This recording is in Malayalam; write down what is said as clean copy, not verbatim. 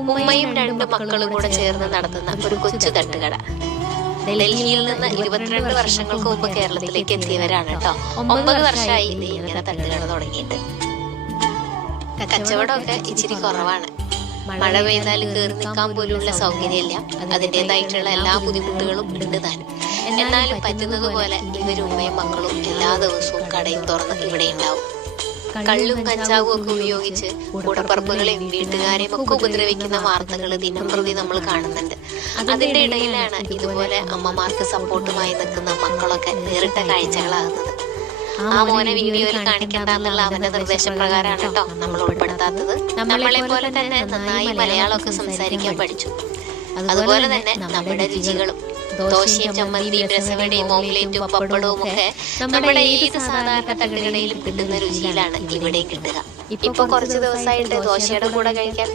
ഉമ്മയും രണ്ട് മക്കളും കൂടെ ചേർന്ന് നടത്തുന്ന ഒരു കൊച്ചു തട്ടുകട. ഡൽഹിയിൽ നിന്ന് 22 വർഷങ്ങൾക്ക് മുമ്പ് കേരളത്തിലേക്ക് എത്തിയവരാണ് കേട്ടോ. 9 വർഷമായി ഇങ്ങനെ തട്ടുകട തുടങ്ങിയിട്ട്. കച്ചവടമൊക്കെ ഇച്ചിരി കുറവാണ്. മഴ പെയ്താൽ കയറി നിൽക്കാൻ പോലുള്ള സൗകര്യമില്ല. അതിൻ്റെതായിട്ടുള്ള എല്ലാ ബുദ്ധിമുട്ടുകളും ഉണ്ട് താനും. എന്നാലും പറ്റുന്നത് പോലെ ഇവരും ഉമ്മയും മക്കളും എല്ലാ ദിവസവും കടയും തുറന്ന് ഇവിടെ ഉണ്ടാവും. കള്ളും കഞ്ചാവും ഒക്കെ ഉപയോഗിച്ച് കൂടപ്പറപ്പുകളെയും വീട്ടുകാരെയും ഒക്കെ ഉപദ്രവിക്കുന്ന വാർത്തകൾ ദിനംപ്രതി നമ്മൾ കാണുന്നുണ്ട്. അതിന്റെ ഇടയിലാണ് ഇതുപോലെ അമ്മമാർക്ക് സപ്പോർട്ടുമായി നിൽക്കുന്ന മക്കളൊക്കെ നേരിട്ട കാഴ്ചകളാകുന്നത്. ആ മോനെ വീഡിയോയിൽ കാണിക്കണ്ടെന്നുള്ള അവന്റെ നിർദ്ദേശപ്രകാരമാണ് കേട്ടോ നമ്മൾ ഉൾപ്പെടുത്താത്തത്. നമ്മളെ പോലെ തന്നെ നന്നായി മലയാളമൊക്കെ സംസാരിക്കാൻ പഠിച്ചു. അതുപോലെ തന്നെ നമ്മുടെ രുചികളും ദോശയും ചമ്മന്തിയും രസവടയും ഓംലേറ്റും പപ്പടവും ഒക്കെ നമ്മുടെ ഏത് സാധാരണ തട്ടുകടയിലും കിട്ടുന്ന രുചിയിലാണ് ഇവിടെയും കിട്ടുക. ഇപ്പൊ കുറച്ച് ദിവസമായിട്ട് ദോശയുടെ കൂടെ കഴിക്കാൻ